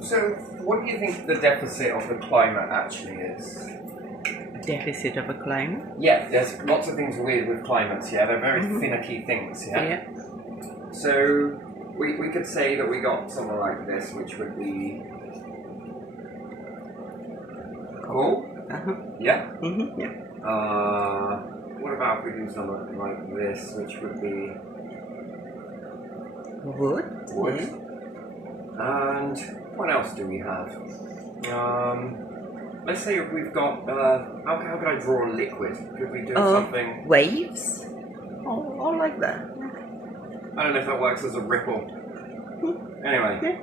So, what do you think the deficit of the climate actually is? Deficit of a climate? Yeah, there's lots of things weird with climates, yeah? They're very finicky things, yeah? Yeah. So, we could say that we got somewhere like this, which would be... Cool? Uh-huh. Yeah? Mm-hmm. Yeah. What about if we do something like this, which would be... Wood? Wood. Yeah. And what else do we have? Let's say if we've got, how could I draw a liquid? Could we do something? Waves? Or like that. I don't know if that works as a ripple. Anyway. Yeah.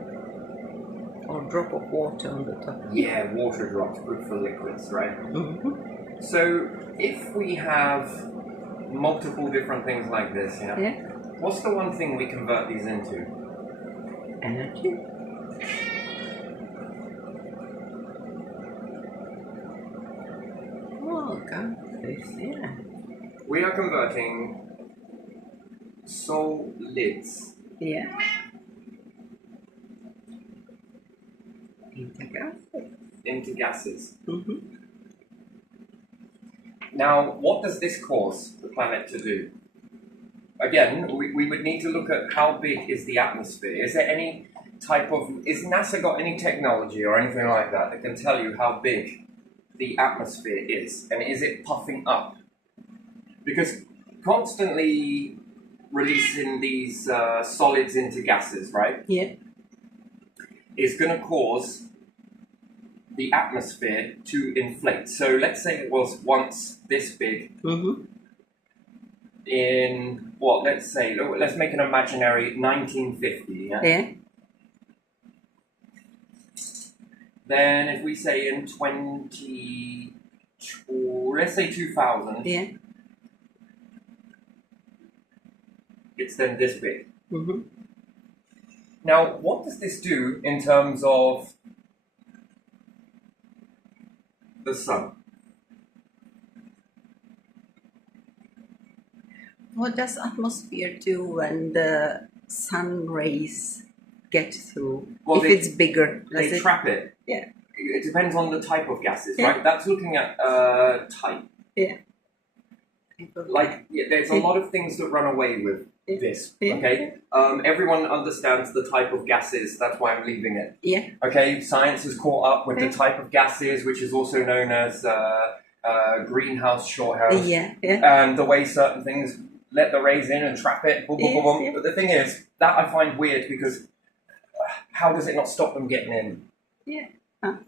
Or drop of water on the top. Yeah, water drops, good for liquids, right? Mm-hmm. So, if we have multiple different things like this, Yeah. what's the one thing we convert these into? Energy? Oh, gases, yeah. We are converting solids Yeah. Into gases. into gases. Mm-hmm. Now, what does this cause the planet to do? Again, we would need to look at how big is the atmosphere. Is there any type of... Is NASA got any technology or anything like that that can tell you how big the atmosphere is? And is it puffing up? Because constantly releasing these solids into gases, right? Yeah. Is going to cause the atmosphere to inflate. So let's say it was once this big Mm-hmm. in, what, let's make an imaginary 1950, yeah? Yeah. Then if we say in let's say 2000, Yeah. it's then this big. Mm-hmm. Now, what does this do in terms of the sun? What does atmosphere do when the sun rays get through? Well, if it's bigger, does They it? trap it. Yeah. It depends on the type of gases, Yeah. right? That's looking at type. Yeah. Like, there's a lot of things that run away with Yeah. this, Yeah. okay? Everyone understands the type of gases, that's why I'm leaving it. Yeah. Okay, science has caught up with Yeah. the type of gases, which is also known as greenhouse, shorthouse, Yeah. Yeah. and the way certain things let the rays in and trap it, boom, boom, boom, boom. Yeah. But the thing is, that I find weird because how does it not stop them getting in? Yeah.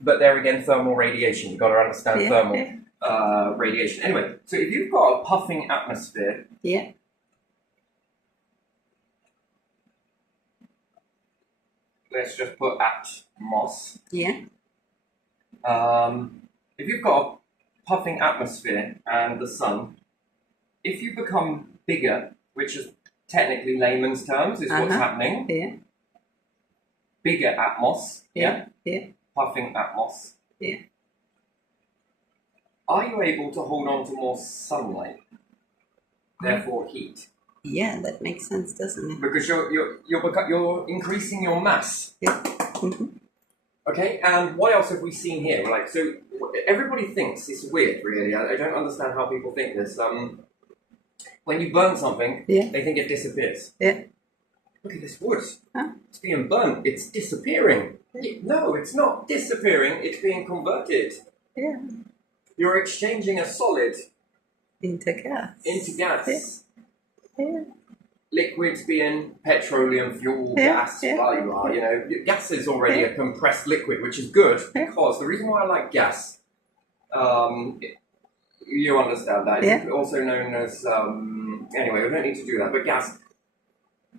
But there again, thermal radiation, you've got to understand Yeah. thermal Yeah. radiation. Anyway, so if you've got a puffing atmosphere, Yeah. let's just put atmos. Yeah. If you've got a puffing atmosphere and the sun, if you become bigger, which is technically layman's terms, is what's happening, Yeah. bigger atmos, Yeah. Yeah. puffing atmos, Yeah. are you able to hold on to more sunlight, therefore heat? Yeah, that makes sense, doesn't it? Because you're increasing your mass. Yeah. Mm-hmm. Okay, and what else have we seen here? Like, so everybody thinks it's weird, really. I don't understand how people think this. When you burn something, Yeah. they think it disappears. Yeah. Look at this wood. Huh? It's being burnt. It's disappearing. No, it's not disappearing. It's being converted. Yeah. You're exchanging a solid Into gas. into gas. Yeah. Liquids being petroleum, fuel, Yeah, gas, yeah. blah, blah, you know. Gas is already a compressed liquid, which is good because the reason why I like gas, you understand that. Yeah. It's also known as, anyway, we don't need to do that, but gas,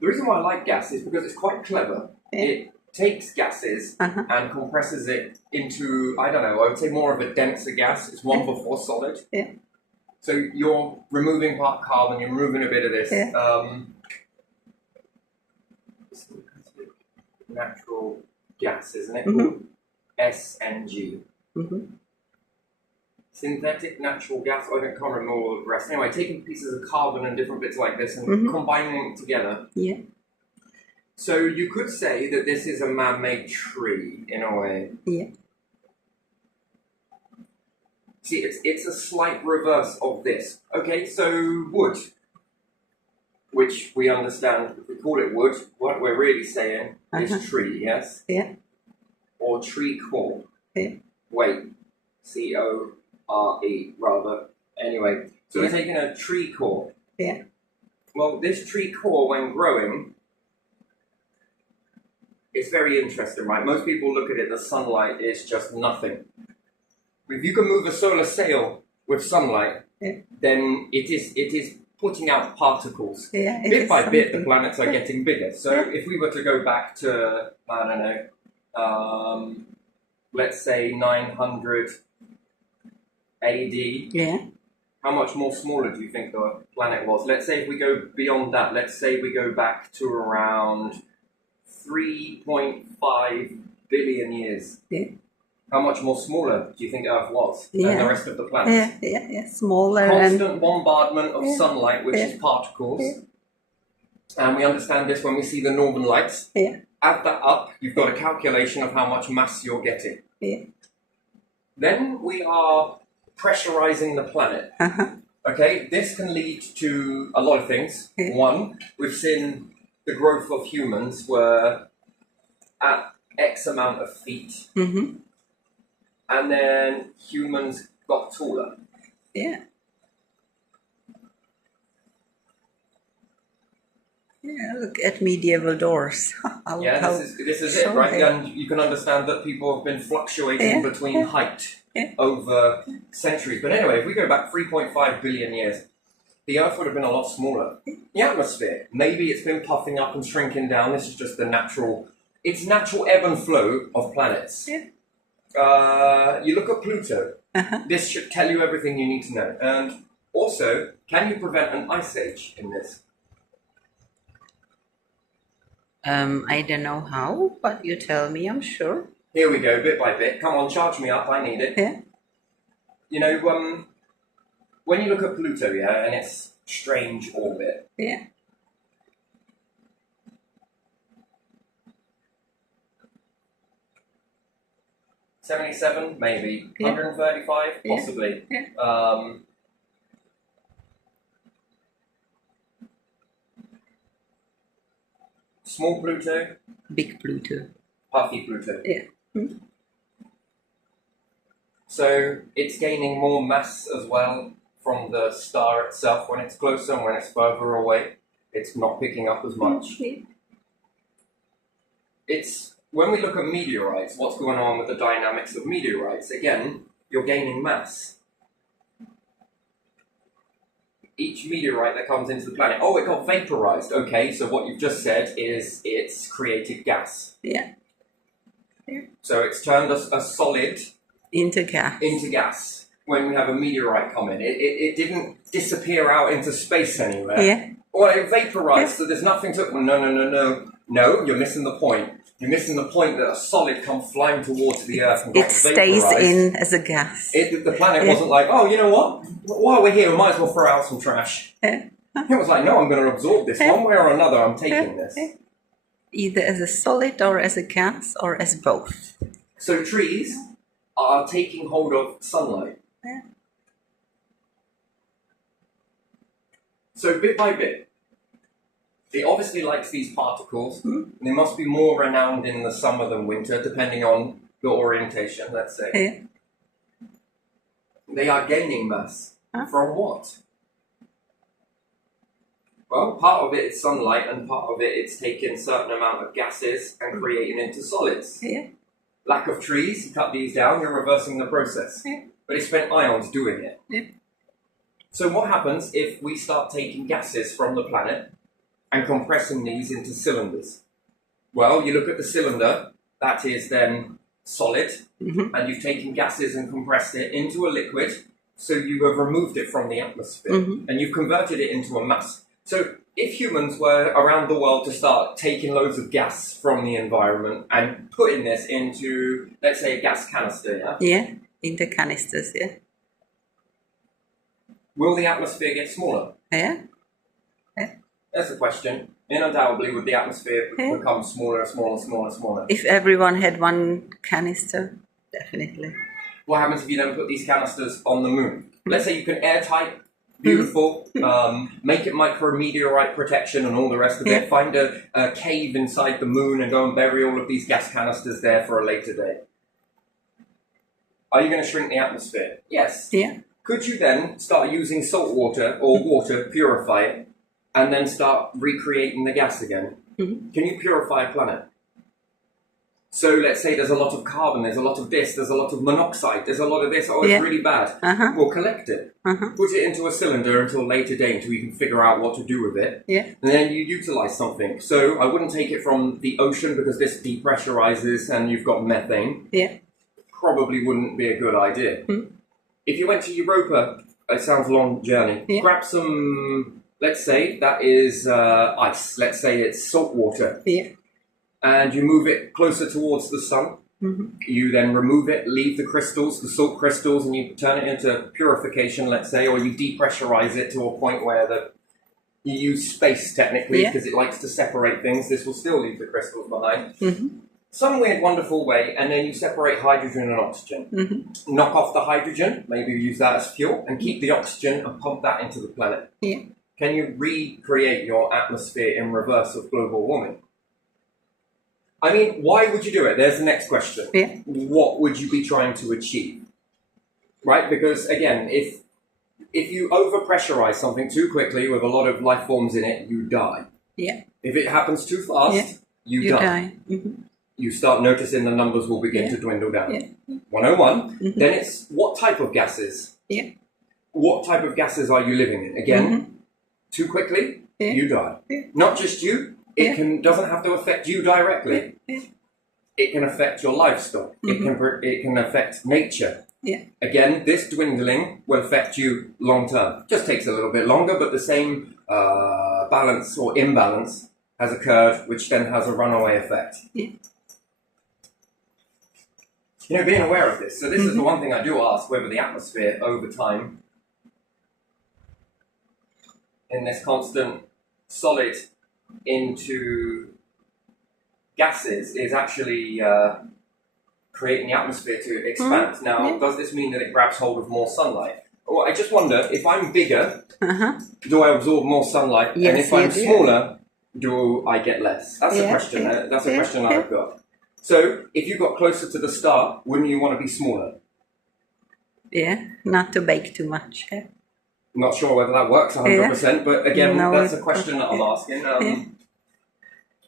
the reason why I like gas is because it's quite clever. Yeah. It takes gases Uh-huh. and compresses it into, I don't know, I would say more of a denser gas. It's 1/4 solid. Yeah. So you're removing part carbon, you're removing a bit of this. Yeah. Natural gas, isn't it? Mhm. SNG. Mm-hmm. Synthetic natural gas. I can't remember all the rest. Anyway, taking pieces of carbon and different bits like this and Mhm. combining it together. Yeah. So you could say that this is a man-made tree in a way. Yeah. See, it's a slight reverse of this. Okay, so wood, which we understand, if we call it wood, what we're really saying is tree, yes? Yeah. Or tree core. Yeah. Wait, C-O-R-E, rather. Anyway, so we're taking a tree core. Yeah. Well, this tree core, when growing, it's very interesting, right? Most people look at it, the sunlight is just nothing. If you can move a solar sail with sunlight, then it is putting out particles. Yeah, bit by bit, the planets are getting bigger. So if we were to go back to, I don't know, let's say 900 AD, how much more smaller do you think the planet was? Let's say if we go beyond that, let's say we go back to around 3.5 billion years. How much more smaller do you think Earth was than the rest of the planet? Smaller. Constant bombardment of sunlight, which is particles. And we understand this when we see the northern lights. Add that up, you've got a calculation of how much mass you're getting. Then we are pressurizing the planet. Okay, this can lead to a lot of things. One, we've seen the growth of humans were at X amount of feet. And then humans got taller. Look at medieval doors. This is it, right? And you can understand that people have been fluctuating between height over centuries. But anyway, if we go back 3.5 billion years, the Earth would have been a lot smaller. The atmosphere, maybe it's been puffing up and shrinking down. This is just the natural ebb and flow of planets. You look at Pluto. This should tell you everything you need to know. And also, can you prevent an ice age in this? I don't know how, but you tell me, I'm sure. Here we go, bit by bit. Come on, charge me up, I need it. You know, when you look at Pluto, and its strange orbit. 77, maybe. 135, possibly. Small Pluto. Big Pluto. Puffy Pluto. So it's gaining more mass as well from the star itself. When it's closer and when it's further away, it's not picking up as much. It's when we look at meteorites, what's going on with the dynamics of meteorites? Again, you're gaining mass. Each meteorite that comes into the planet, it got vaporized. Okay, so what you've just said is it's created gas. So it's turned a solid into gas. When we have a meteorite come in. It didn't disappear out into space anywhere. Well, it vaporized, so there's nothing to... No, you're missing the point. You're missing the point that a solid comes flying towards the Earth and it stays in as a gas. The planet wasn't like, you know what? While we're here, we might as well throw out some trash. It was like, no, I'm going to absorb this. One way or another, I'm taking this. Either as a solid or as a gas or as both. So trees are taking hold of sunlight. So bit by bit, it obviously likes these particles. They must be more renowned in the summer than winter, depending on the orientation, let's say. They are gaining mass. From what? Well, part of it is sunlight, and part of it it's taking a certain amount of gases and creating into solids. Lack of trees, you cut these down, you're reversing the process. But it spent ions doing it. So what happens if we start taking gases from the planet and compressing these into cylinders? Well, you look at the cylinder, that is then solid, and you've taken gases and compressed it into a liquid, so you have removed it from the atmosphere, and you've converted it into a mass. So if humans were around the world to start taking loads of gas from the environment and putting this into, let's say, a gas canister, into canisters, will the atmosphere get smaller? Yeah. That's the question. undoubtedly, would the atmosphere Yeah. become smaller and smaller and smaller and smaller. If everyone had one canister, definitely. What happens if you don't put these canisters on the moon? Let's say you can airtight, beautiful, make it micrometeorite protection and all the rest of it. Yeah. Find a cave inside the moon and go and bury all of these gas canisters there for a later date. Are you going to shrink the atmosphere? Yes. Yeah. Could you then start using salt water or water, purify it, and then start recreating the gas again? Mhm. Can you purify a planet? So let's say there's a lot of carbon, there's a lot of this, there's a lot of monoxide, there's a lot of this, oh, it's Yeah. really bad. Uh-huh. Well, collect it. Uh-huh. Put it into a cylinder until a later date until you can figure out what to do with it. Yeah. And then you utilize something. So I wouldn't take it from the ocean because this depressurizes and you've got methane. Yeah. Probably wouldn't be a good idea. Mm. If you went to Europa, it sounds a long journey, Yeah. grab some, let's say that is ice, let's say it's salt water, Yeah. and you move it closer towards the sun. Mhm. You then remove it, leave the crystals, the salt crystals, and you turn it into purification, let's say, or you depressurize it to a point where you use space technically Yeah. because it likes to separate things. This will still leave the crystals behind. Mhm. Some weird, wonderful way, and then you separate hydrogen and oxygen. Mhm. Knock off the hydrogen, maybe use that as fuel, and keep the oxygen and pump that into the planet. Yeah. Can you recreate your atmosphere in reverse of global warming? I mean, why would you do it? There's the next question. Yeah. What would you be trying to achieve? Right? Because again, if you overpressurize something too quickly with a lot of life forms in it, you die. Yeah. If it happens too fast, Yeah. you die. Mhm. You start noticing the numbers will begin Yeah. to dwindle down. Yeah. 101. Mhm. Then it's what type of gases? Yeah. What type of gases are you living in? Again, too quickly, Yeah. you die. Yeah. Not just you. It Yeah. doesn't have to affect you directly. Yeah. It can affect your livestock. It can affect nature. Yeah. Again, this dwindling will affect you long term. Just takes a little bit longer, but the same balance or imbalance has occurred, which then has a runaway effect. Yeah. Being aware of this. So this is the one thing I do ask, whether the atmosphere over time, in this constant solid into gases, is actually creating the atmosphere to expand. Now, Yeah. does this mean that it grabs hold of more sunlight? Well, I just wonder, if I'm bigger, Uh-huh. do I absorb more sunlight? Yes, and if I'm you do. smaller, do I get less? That's a Yeah, question. yeah, That's a yeah, question yeah. I've got. So, if you got closer to the star, wouldn't you want to be smaller? Yeah. Not to bake too much. Yeah. I'm not sure whether that works 100%, but again, No, that's a it- question that I'm yeah. asking.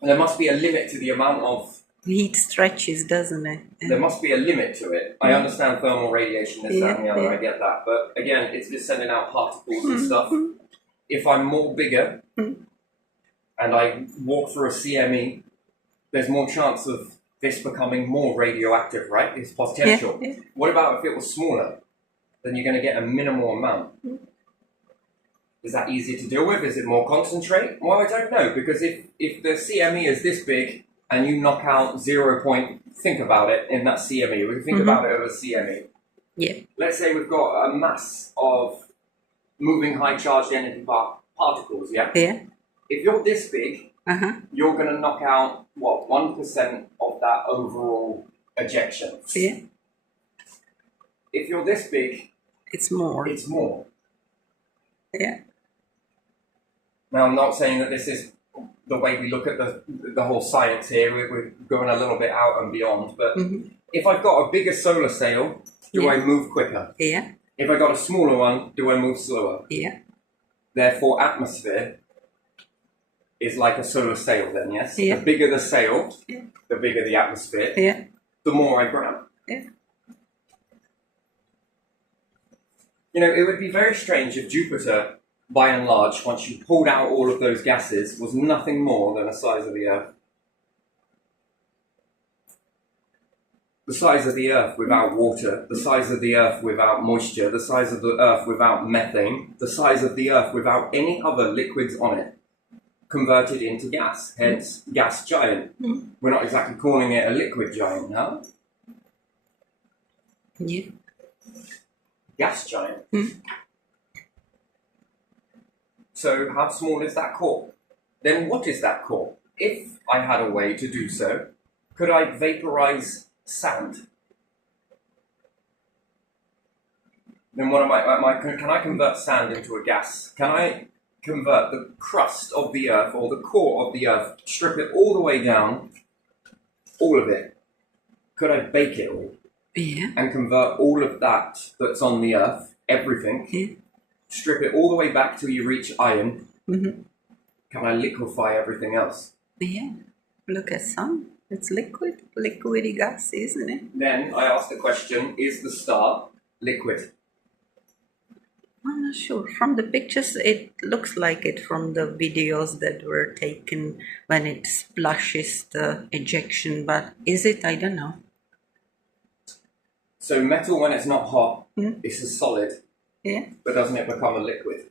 There must be a limit to the amount of. Heat stretches, doesn't it? There must be a limit to it. I understand thermal radiation, this, that, and the other. Yeah. I get that, but again, it's just sending out particles and stuff. If I'm more bigger and I walk through a CME, there's more chance of this becoming more radioactive, right? It's potential. Yeah. What about if it was smaller? Then you're going to get a minimal amount. Is that easier to deal with? Is it more concentrate? Well, I don't know, because if the CME is this big and you knock out 0 point, think about it in that CME. We can think about it as a CME. Yeah. Let's say we've got a mass of moving high charged energy particles, yeah? Yeah. If you're this big, Uh-huh. you're going to knock out, 1% of that overall ejection. Yeah. If you're this big, It's more. it's more. Yeah. Now, I'm not saying that this is the way we look at the whole science here. We're going a little bit out and beyond. But if I've got a bigger solar sail, do Yeah. I move quicker? Yeah. If I got a smaller one, do I move slower? Yeah. Therefore, atmosphere is like a solar sail then, yes? Yeah. The bigger the sail, Yeah. the bigger the atmosphere, Yeah. the more I grab. Yeah. It would be very strange if Jupiter, by and large, once you pulled out all of those gases, was nothing more than the size of the Earth. The size of the Earth without water, the size of the Earth without moisture, the size of the Earth without methane, the size of the Earth without any other liquids on it, converted into gas, hence gas giant. We're not exactly calling it a liquid giant now. Yeah. Gas giant. So how small is that core? then what is that core? If I had a way to do so, could I vaporize sand? Then what am can I convert sand into a gas? Can I convert the crust of the earth or the core of the earth, strip it all the way down, all of it? Could I bake it all? Yeah. And convert all of that that's on the earth, everything, Yeah. strip it all the way back till you reach iron? Mm-hmm. Can I liquefy everything else? Yeah. Look at sun. It's liquid, liquidy gas, isn't it? Then I ask the question, is the star liquid? I'm not sure. From the pictures, it looks like it from the videos that were taken when it splashes the ejection, but is it? I don't know. So metal, when it's not hot, Mm. it's a solid, Yeah. but doesn't it become a liquid?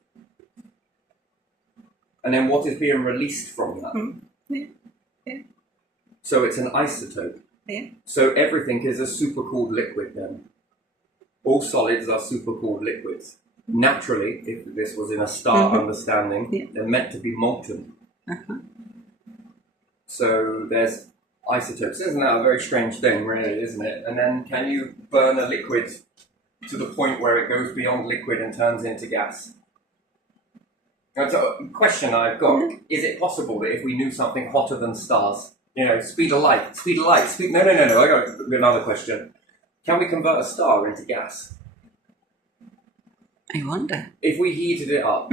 And then what is being released from that? Mm. Yeah. Yeah. So it's an isotope. Yeah. So everything is a supercooled liquid then. All solids are supercooled liquids. Naturally, if this was in a star understanding, Yeah. they're meant to be molten. Uh-huh. So there's isotopes. Isn't that a very strange thing, really, isn't it? And then can you burn a liquid to the point where it goes beyond liquid and turns into gas? That's a question I've got. Is it possible that if we knew something hotter than stars, speed of light, no, I got another question. Can we convert a star into gas? I wonder. If we heated it up,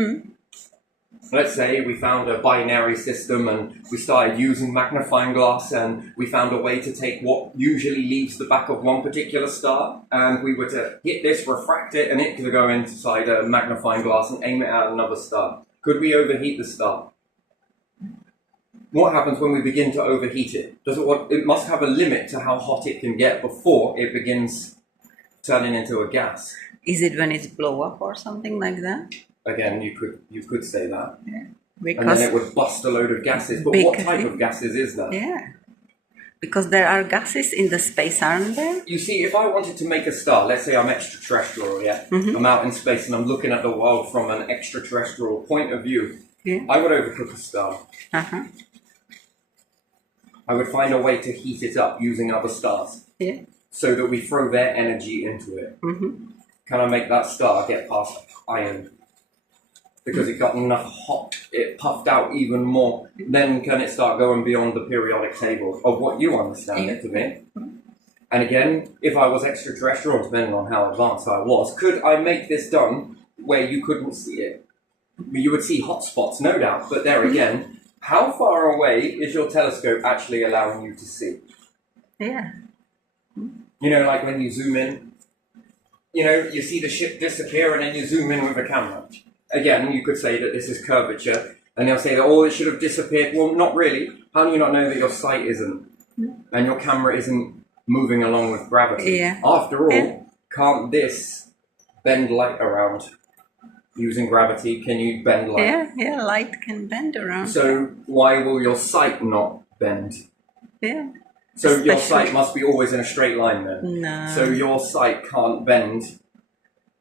let's say we found a binary system and we started using magnifying glass and we found a way to take what usually leaves the back of one particular star and we were to hit this, refract it, and it could go inside a magnifying glass and aim it at another star. Could we overheat the star? What happens when we begin to overheat it? It must have a limit to how hot it can get before it begins turning into a gas. Is it when it's blow up or something like that? Again, you could say that. Yeah. And Because then it would bust a load of gases. But what type of gases is that? yeah. Because there are gases in the space, aren't there? You see, if I wanted to make a star, let's say I'm extraterrestrial, yeah? I'm out in space and I'm looking at the world from an extraterrestrial point of view. Yeah. I would overcook a star. Uh-huh. I would find a way to heat it up using other stars Yeah. so that we throw their energy into it. Can I make that star get past iron? Because it got enough hot, it puffed out even more. Then can it start going beyond the periodic table of what you understand it to be? And again, if I was extraterrestrial, depending on how advanced I was, could I make this done where you couldn't see it? You would see hot spots, no doubt, but there again, how far away is your telescope actually allowing you to see? Yeah. Like when you zoom in, you see the ship disappear and then you zoom in with a camera. Again, you could say that this is curvature, and they'll say that, it should have disappeared. Well, not really. How do you not know that your sight isn't? And your camera isn't moving along with gravity? Yeah. After all, can't this bend light around? Using gravity, can you bend light? Yeah, light can bend around. So why will your sight not bend? Yeah. So your Especially- sight must be always in a straight line then? No. So your sight can't bend?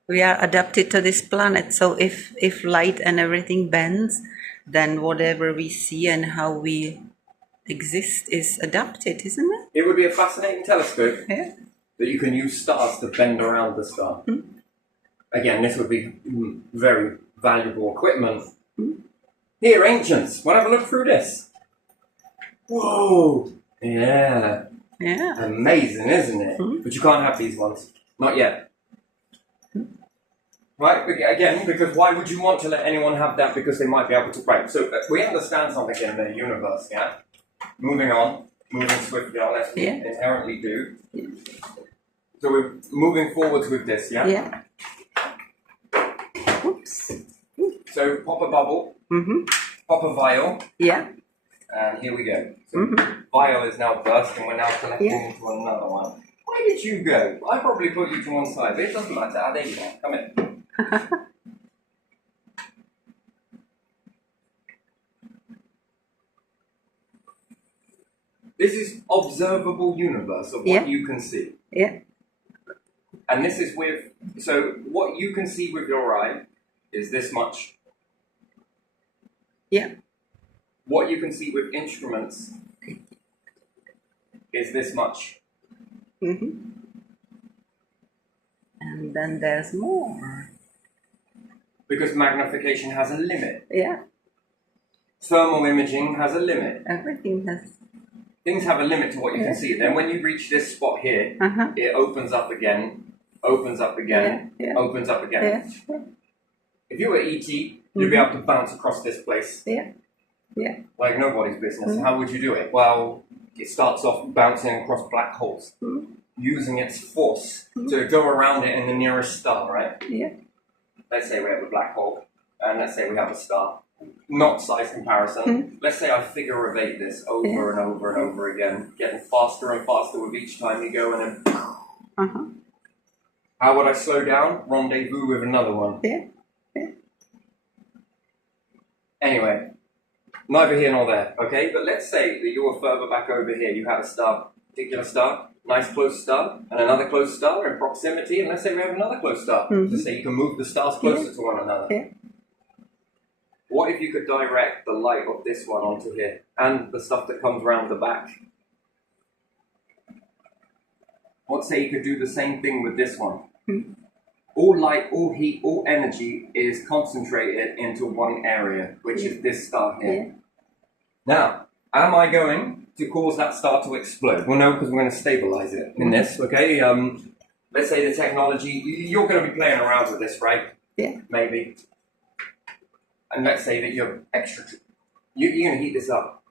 We are adapted to this planet, so if light and everything bends, then whatever we see and how we exist is adapted, isn't it? It would be a fascinating telescope Yeah. that you can use stars to bend around the star. Again, this would be very valuable equipment. Here, ancients, want to have a look through this? Whoa! Yeah. Yeah. Amazing, isn't it? But you can't have these ones. Not yet. Right? Again, because why would you want to let anyone have that? Because they might be able to... Right, so we understand something in the universe, yeah? Moving swiftly on, as we inherently do. So we're moving forwards with this, yeah? Yeah. Oops. So pop a bubble, pop a vial, Yeah. and here we go. So vial is now burst, and we're now collecting into another one. Where did you go? I probably put you to one side, but it doesn't matter. Ah, there you are. Come in. This is observable universe of what you can see. Yeah. And this is so what you can see with your eye is this much. Yeah. what you can see with instruments is this much. Mm-hmm. And then there's more. Because magnification has a limit. Yeah. Thermal imaging has a limit. Everything has. Things have a limit to what you can see. Then when you reach this spot here, it opens up again, opens up again, opens up again. Yeah. If you were ET, you'd be able to bounce across this place. Yeah. Yeah. Like nobody's business. How would you do it? Well, it starts off bouncing across black holes, using its force to go around it in the nearest star, right? Yeah. Let's say we have a black hole, and let's say we have a star. Not size comparison. Let's say I figure of eight this over and over and over again, getting faster and faster with each time you go, and then how would I slow down? Rendezvous with another one. Yeah. Anyway, neither here nor there, okay? But let's say that you were further back over here. You had a star, particular star, nice close star, and another close star in proximity, and let's say we have another close star. Just say you can move the stars closer to one another. Yeah. What if you could direct the light of this one onto here, and the stuff that comes around the back? Let's say you could do the same thing with this one. All light, all heat, all energy is concentrated into one area, which is this star here. Now, am I going to cause that star to explode? Well, no, because we're going to stabilize it in this, okay? Let's say the technology, you're going to be playing around with this, right? Yeah. Maybe. And let's say that you're you're going to heat this up.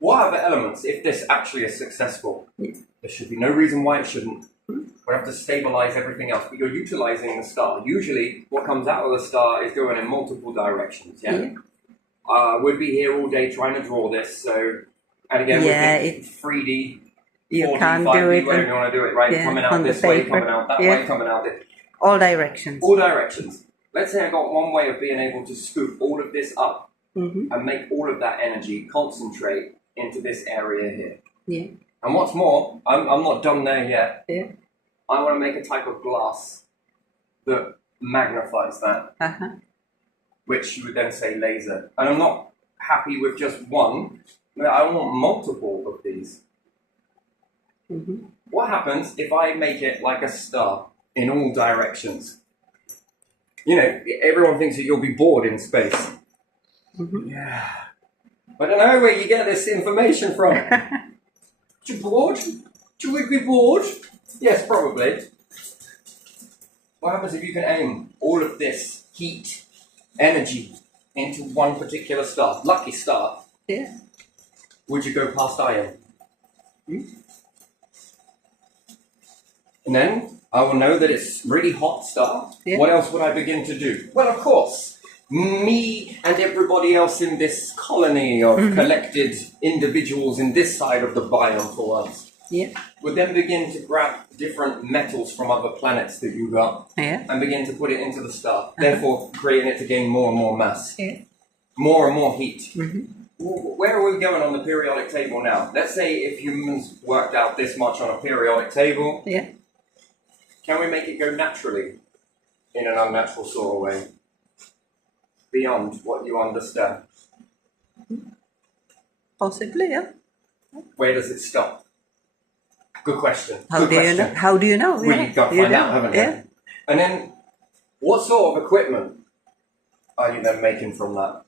What are the elements, if this actually is successful? There should be no reason why it shouldn't. We have to stabilize everything else, but you're utilizing the star. Usually, what comes out of the star is going in multiple directions, we'd be here all day trying to draw this, so, and again, with 3D, you 4D, can't 5D, do it whatever you want to do it, right? Coming out this way, coming out that way, coming out this. All directions. All directions. Let's say I got one way of being able to scoop all of this up and make all of that energy concentrate into this area here. Yeah. And what's more, I'm not done there yet. Yeah. I want to make a type of glass that magnifies that, which you would then say laser. And I'm not happy with just one. I want multiple of these. What happens if I make it like a star in all directions? You know, everyone thinks that you'll be bored in space. Yeah. I don't know where you get this information from. You bored? Should we be bored? Yes, probably. What happens if you can aim all of this heat, energy, into one particular star? Lucky star. Yeah. Would you go past iron? And then I will know that it's really hot star. Yeah. What else would I begin to do? Well, of course, me and everybody else in this colony of collected individuals in this side of the biome for once would then begin to grab different metals from other planets that you got and begin to put it into the star, therefore creating it to gain more and more mass, more and more heat. Where are we going on the periodic table now? Let's say if humans worked out this much on a periodic table, can we make it go naturally in an unnatural sort of way? Beyond what you understand? Possibly, yeah. Where does it stop? Good question. How do you know? Well, you've got to find out, haven't you? And then, what sort of equipment are you then making from that?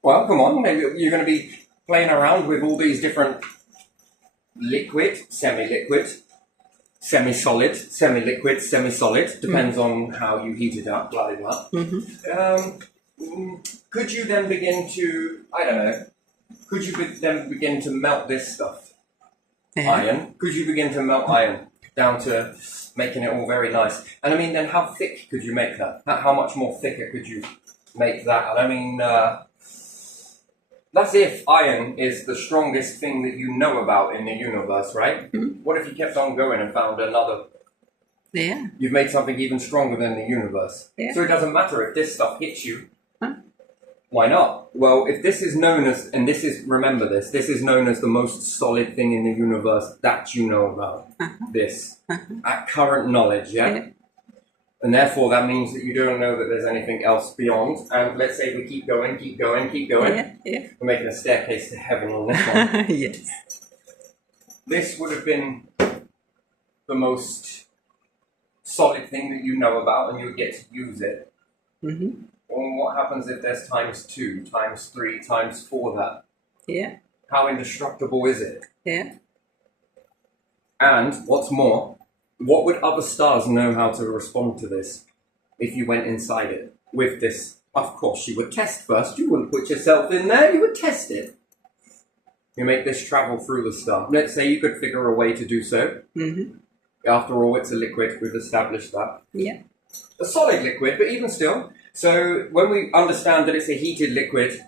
Well, come on, maybe you're going to be playing around with all these different liquid, semi-liquid, semi-solid, semi-liquid, semi-solid, depends on how you heat it up, blah, blah, blah. Could you then begin to, I don't know, could you then begin to melt this stuff? Iron? Could you begin to melt iron down to making it all very nice? And I mean, then how thick could you make that? How much more thicker could you make that? And I mean, that's if iron is the strongest thing that you know about in the universe, right? What if you kept on going and found another? You've made something even stronger than the universe. So it doesn't matter if this stuff hits you. Why not? Well, if this is known as, and this is, remember this is known as the most solid thing in the universe that you know about. This. At current knowledge, And And therefore, that means that you don't know that there's anything else beyond. And let's say we keep going. Yeah. We're making a staircase to heaven on this one. Yes. This would have been the most solid thing that you know about, and you would get to use it. Mm-hmm. Well, what happens if there's times 2, times 3, times 4 that? Yeah. How indestructible is it? Yeah. And what's more, what would other stars know how to respond to this if you went inside it with this? Of course, you would test first. You wouldn't put yourself in there. You would test it. You make this travel through the star. Let's say you could figure a way to do so. Mm-hmm. After all, it's a liquid. We've established that. Yeah. A solid liquid, but even still. So when we understand that it's a heated liquid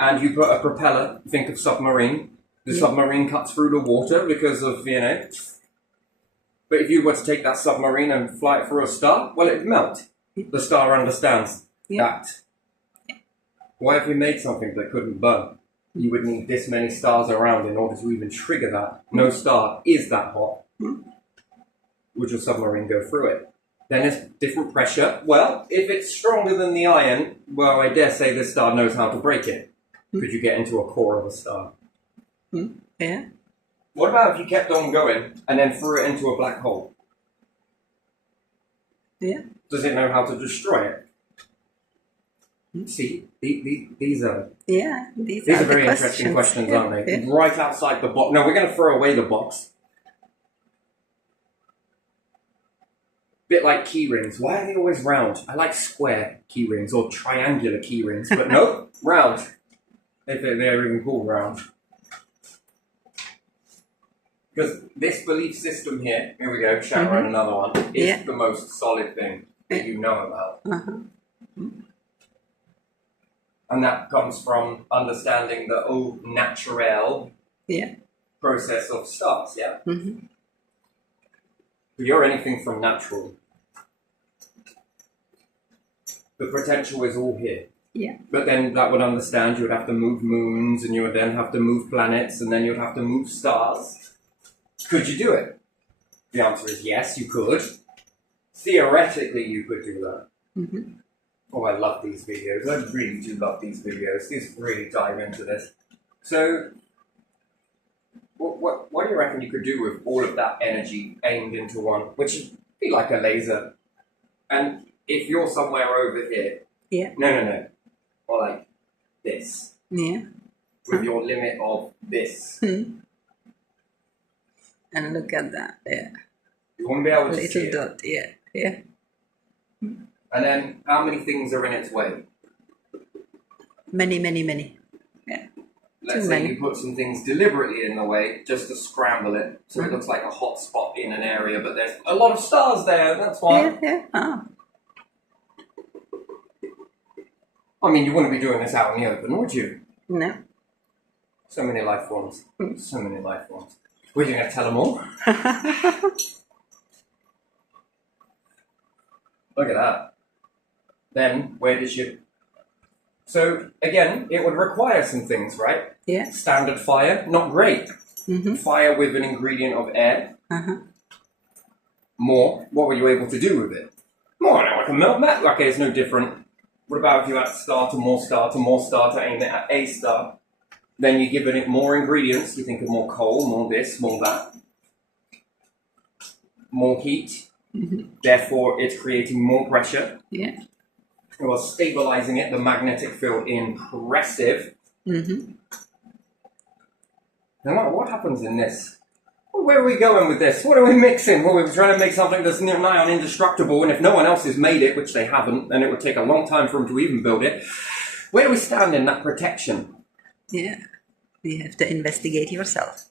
and you put a propeller, think of submarine. The submarine cuts through the water because of, But if you were to take that submarine and fly it through a star, well, it'd melt. The star understands that. Why have we made something that couldn't burn? You would need this many stars around in order to even trigger that. No star is that hot. Would your submarine go through it? Then it's different pressure. Well, if it's stronger than the iron, well, I dare say this star knows how to break it. Could you get into a core of a star? Yeah. What about if you kept on going and then threw it into a black hole? Yeah. Does it know how to destroy it? See, these are These are the very interesting questions, aren't they? Yeah. Right outside the box. No, we're going to throw away the box. Bit like key rings. Why are they always round? I like square key rings or triangular key rings, but no, round. If they're even called round. Because this belief system here we go, shout around another one, is the most solid thing that you know about. And that comes from understanding the au naturel process of stars, But you're anything from natural. The potential is all here. Yeah. But then that would understand you would have to move moons, and you would then have to move planets, and then you'd have to move stars. Could you do it? The answer is yes, you could. Theoretically, you could do that. Oh, I love these videos. I really do love these videos. These really dive into this. So, what do you reckon you could do with all of that energy aimed into one, which would be like a laser? And if you're somewhere over here, no, or like this, with your limit of this, and look at that, you won't be able to see little it. dot, And then, how many things are in its way? Many. Let's say you put some things deliberately in the way just to scramble it, so it looks like a hot spot in an area, but there's a lot of stars there, that's why. I mean, you wouldn't be doing this out in the open, would you? No. So many life forms. So many life forms. We're going to tell them all. Look at that. Then, where did you... So, again, it would require some things, right? Yeah. Standard fire, not great. Fire with an ingredient of air. More, what were you able to do with it? More, like a melt mat. Okay, it's no different. What about if you had star to more star to more star to aim it at a star? Then you're giving it more ingredients. You think of more coal, more this, more that. More heat. Therefore, it's creating more pressure. Yeah. Well, stabilizing it, the magnetic field, impressive. Then what happens in this? Well, where are we going with this? What are we mixing? Well, we're trying to make something that's nigh on indestructible, and if no one else has made it, which they haven't, then it would take a long time for them to even build it. Where do we stand in that protection? Yeah. You have to investigate yourself.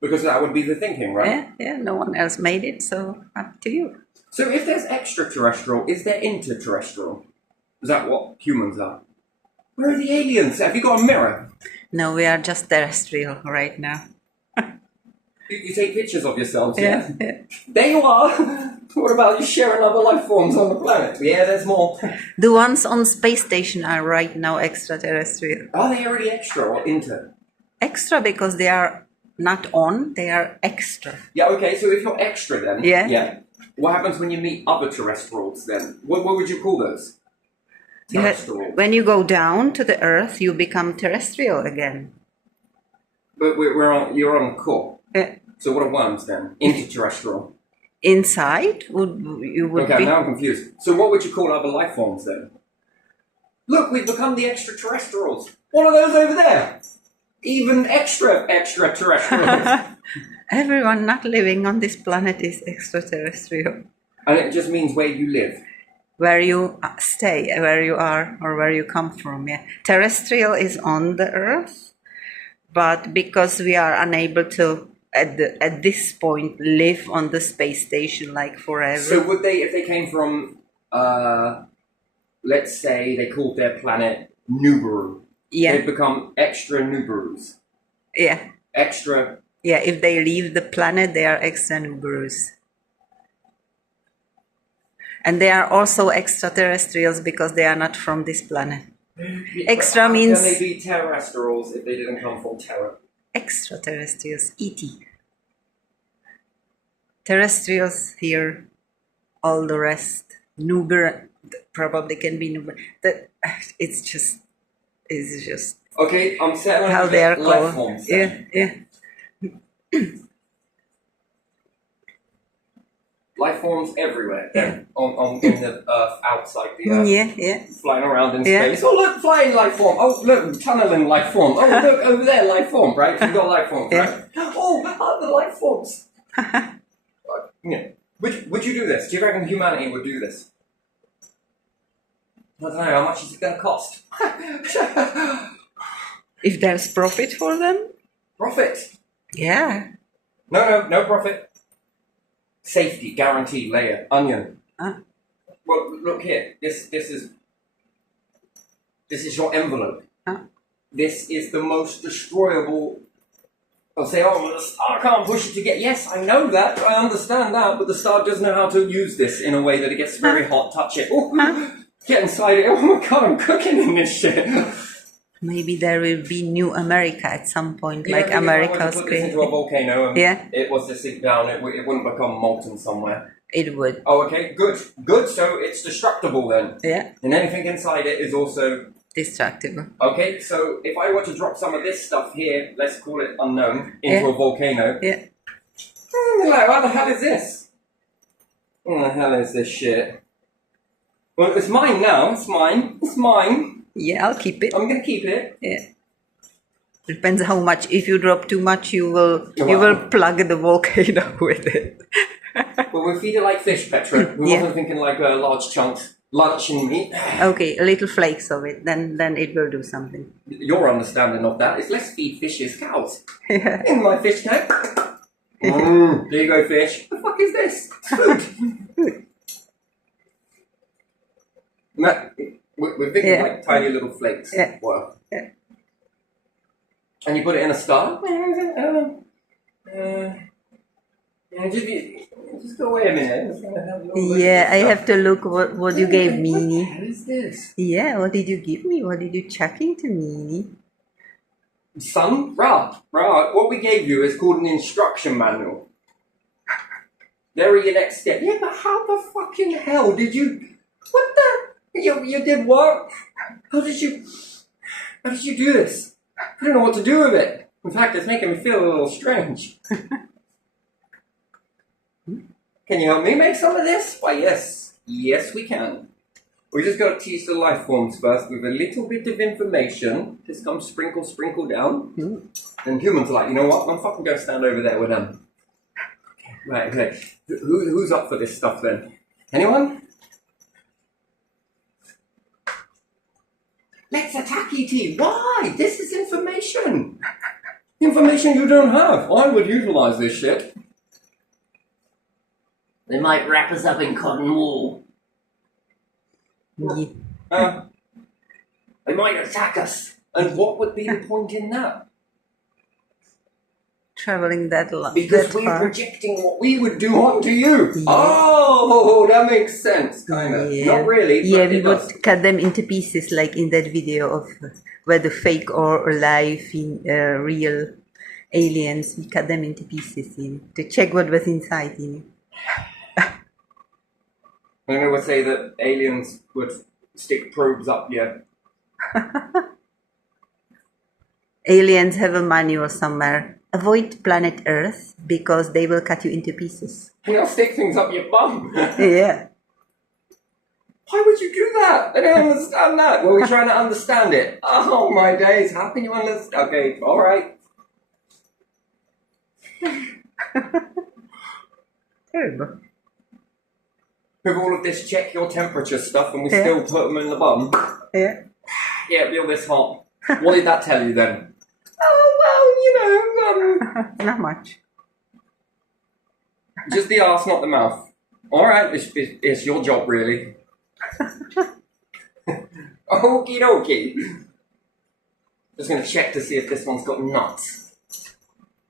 Because that would be the thinking, right? Yeah. No one else made it, so up to you. So if there's extraterrestrial, is there interterrestrial? Is that what humans are? Where are the aliens? Have you got a mirror? No, we are just terrestrial right now. You take pictures of yourselves, yeah? Yeah. There you are! What about you sharing other life forms on the planet? Yeah, there's more. The ones on space station are right now extraterrestrial. Are they already extra or inter? Extra because they are not on, they are extra. Yeah, okay, so if you're extra then... Yeah. What happens when you meet other terrestrials then? What would you call those? Terrestrials. When you go down to the Earth, you become terrestrial again. But you're on core. Yeah. So what are worms then? Interterrestrial. Inside you would Okay, be. now I'm confused. So what would you call other life forms then? Look, we've become the extraterrestrials. What are those over there? Even extraterrestrials. Everyone not living on this planet is extraterrestrial. And it just means where you live. Where you stay, where you are, or where you come from. Yeah, terrestrial is on the Earth, but because we are unable to at this point live on the space station like forever. So would they, if they came from, let's say they called their planet Nubaru, Yeah, they'd become extra Nubarus. yeah, Extra. yeah. If they leave the planet, they are extra Nubarus. And they are also extraterrestrials because they are not from this planet. Extra How means can they be terrestrials if they didn't come from Terra? extraterrestrials, ET. Terrestrials here, all the rest. Nuber probably can be Nuber. It's just Okay, I'm settling how with they are life called. forms. Yeah, yeah. Life forms everywhere. Then on in the Earth, outside the Earth. Yeah, yeah. Flying around in Yeah. space. Oh look, flying life form. Oh look, tunneling life form. Oh look, over there, life form. Right, you've got life forms. Yeah. Right? Oh, other life forms. Yeah. Would you do this? Do you reckon humanity would do this? I don't know. How much is it going to cost? If there's profit for them, Profit. yeah. No profit. Safety, guaranteed, layer, onion. Huh? Well, look here. This is your envelope. Huh? This is the most destroyable. I'll say, oh, well, the star can't push it to get. Yes, I know that. I understand that. But the star does know how to use this in a way that it gets very hot. Touch it. Oh, get inside it. Oh my God, I'm cooking in this shit. Maybe there will be New America at some point, You like know, America if I were was to put this into a created. volcano and Yeah. it was to sink down, it wouldn't become molten somewhere. It would. Oh, okay, good. Good, so it's destructible then. Yeah, And anything inside it is also... destructible. Okay, so if I were to drop some of this stuff here, let's call it unknown, into Yeah. a volcano... Yeah. Like, what the hell is this? What the hell is this shit? Well, it's mine now. It's mine. It's mine. Yeah, I'll keep it. I'm gonna keep it. Yeah. Depends how much. If you drop too much, you will Wow. plug the volcano with it. Well, we feed it like fish, Petra. We Yeah. wasn't thinking like large chunks, lunch and meat. Okay, a little flakes of it, then it will do something. Your understanding of that is let's feed fishes cows. Yeah. In my fish tank. There you go, fish. The fuck is this? It's food. We're thinking Yeah. like tiny little flakes. Yeah. Wow. Yeah. And you put it in a star? Just go away a minute. Just gonna have a little bit Yeah, of I stuff. have to look what you gave me. What the hell is this? Yeah, what did you give me? What did you chuck into me? Son, what we gave you is called an instruction manual. There are your next step. Yeah, but how the fucking hell did you... What the... You did what? How did you do this? I don't know what to do with it. In fact, it's making me feel a little strange. Can you help me make some of this? Why, yes. Yes, we can. We just got to teach the life forms first with a little bit of information. Just come sprinkle down. And humans are like, you know what? I'm fucking going to stand over there with them. Right, okay. Who's up for this stuff then? Anyone? Let's attack ET. Why? This is information. Information you don't have. I would utilize this shit. They might wrap us up in cotton wool. Yeah. They might attack us. And what would be the point in that? Traveling that long. Because that we're far. projecting what we would do onto you. Yeah. Oh, that makes sense, kind of. Yeah. Not really, but Yeah, we it does. would cut them into pieces, like in that video of whether fake or alive in real aliens. We cut them into pieces to check what was inside. And they would say that aliens would stick probes up your... Aliens have a manual somewhere. Avoid planet Earth because they will cut you into pieces. They'll stick things up your bum. Yeah. Why would you do that? I don't understand that. Well, we're trying to understand it. Oh my days, how can you understand? Okay, alright. Terrible. With all of this check your temperature stuff and we Yeah. still put them in the bum. Yeah. Yeah, feel this hot. What did that tell you then? Oh, well, Not much. just the arse, not the mouth. Alright, it's your job, really. Okie dokie. Just gonna check to see if this one's got nuts.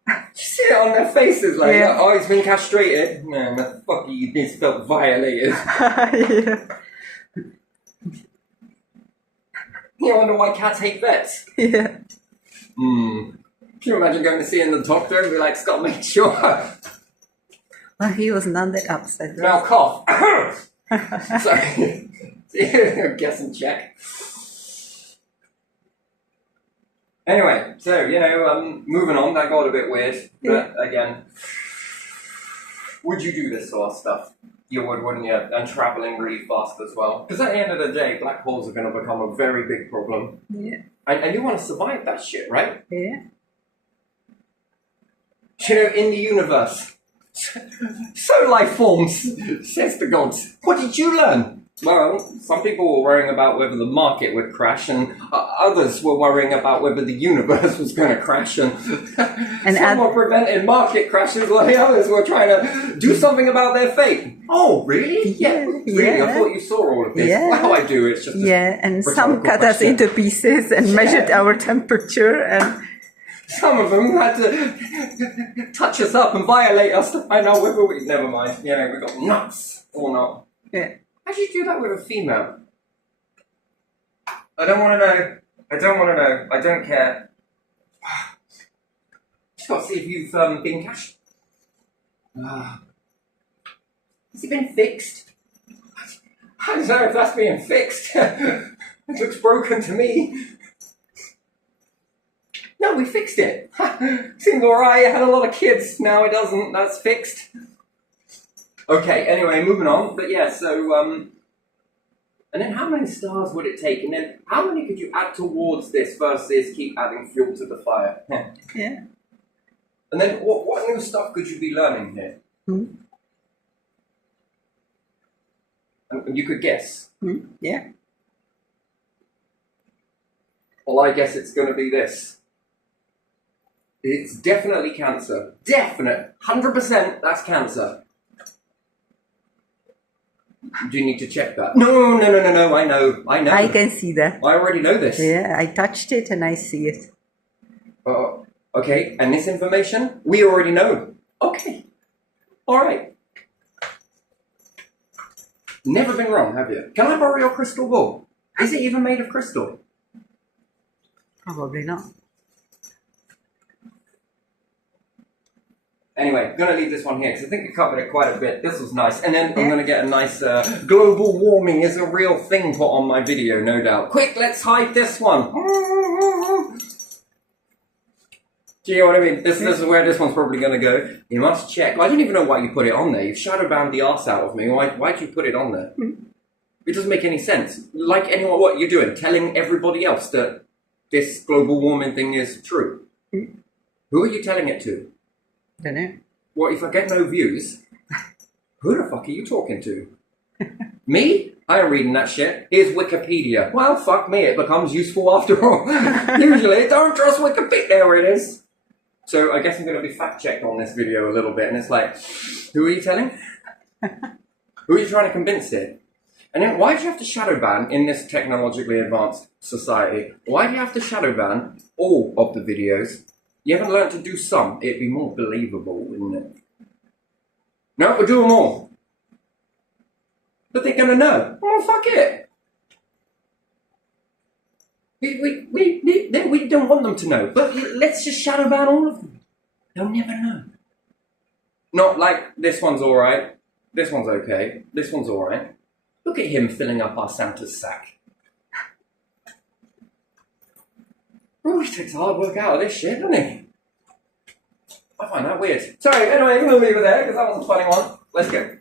You see it on their faces, like, Yeah. oh, he's been castrated. Man, the fuck, he's felt violated. Yeah. You wonder why cats hate vets? Yeah. Can you imagine going to see the doctor and be like, Scott, make sure. Well, he was not that upset. Now cough. Sorry. Guess and check. Anyway, so, moving on, that got a bit weird. But again, would you do this sort of stuff? You would, wouldn't you? And travelling really fast as well. Because at the end of the day, black holes are going to become a very big problem. Yeah. And you want to survive that shit, right? Yeah. In the universe. So life forms, says the gods. What did you learn? Well, some people were worrying about whether the market would crash, and others were worrying about whether the universe was going to crash, and some were preventing market crashes, while the others were trying to do something about their fate. Oh, really? Yeah, really? I thought you saw all of this. Yeah. Well, I do. It's just and some cut us into pieces and measured our temperature, and some of them had to touch us up and violate us to find out whether we... Never mind. We got nuts or not. yeah. How do you do that with a female? I don't want to know. I don't want to know. I don't care. Just got to see if you've been cashed. Has it been fixed? I don't know if that's being fixed. It looks broken to me. No, we fixed it. Seemed alright. I had a lot of kids. Now it doesn't. That's fixed. Okay, anyway, moving on. But yeah, so, and then how many stars would it take? And then how many could you add towards this versus keep adding fuel to the fire? Yeah. And then what new stuff could you be learning here? And you could guess. Yeah. Well, I guess it's going to be this. It's definitely cancer. Definite. 100% that's cancer. Do you need to check that? No, I know. I can see that. I already know this. Yeah, I touched it and I see it. Okay, and this information, we already know. Okay. Alright. Never been wrong, have you? Can I borrow your crystal ball? Is it even made of crystal? Probably not. Anyway, going to leave this one here because I think we covered it quite a bit. This was nice. And then I'm going to get a nice global warming is a real thing put on my video, no doubt. Quick, let's hide this one. Do you know what I mean? This is where this one's probably going to go. You must check. I don't even know why you put it on there. You've shadow banned the arse out of me. Why'd you put it on there? It doesn't make any sense. Like anyone, what you're doing? Telling everybody else that this global warming thing is true. Who are you telling it to? Don't know. What, if I get no views? Who the fuck are you talking to? Me? I ain't reading that shit. Here's Wikipedia. Well, fuck me, it becomes useful after all. Usually, don't trust Wikipedia. There it is. So I guess I'm going to be fact-checked on this video a little bit, and it's like, who are you telling? Who are you trying to convince here? And then why do you have to shadow ban in this technologically advanced society? Why do you have to shadow ban all of the videos? You haven't learned to do some. It'd be more believable, wouldn't it? No, we'll do them all. But they're gonna know. Oh, fuck it. We don't want them to know. But let's just shadow ban all of them. They'll never know. Not like this one's alright. This one's okay. This one's alright. Look at him filling up our Santa's sack. Oh, he takes hard work out of this shit, doesn't he? I find that weird. Sorry, anyway, I'm going to leave it there because that was a funny one. Let's go.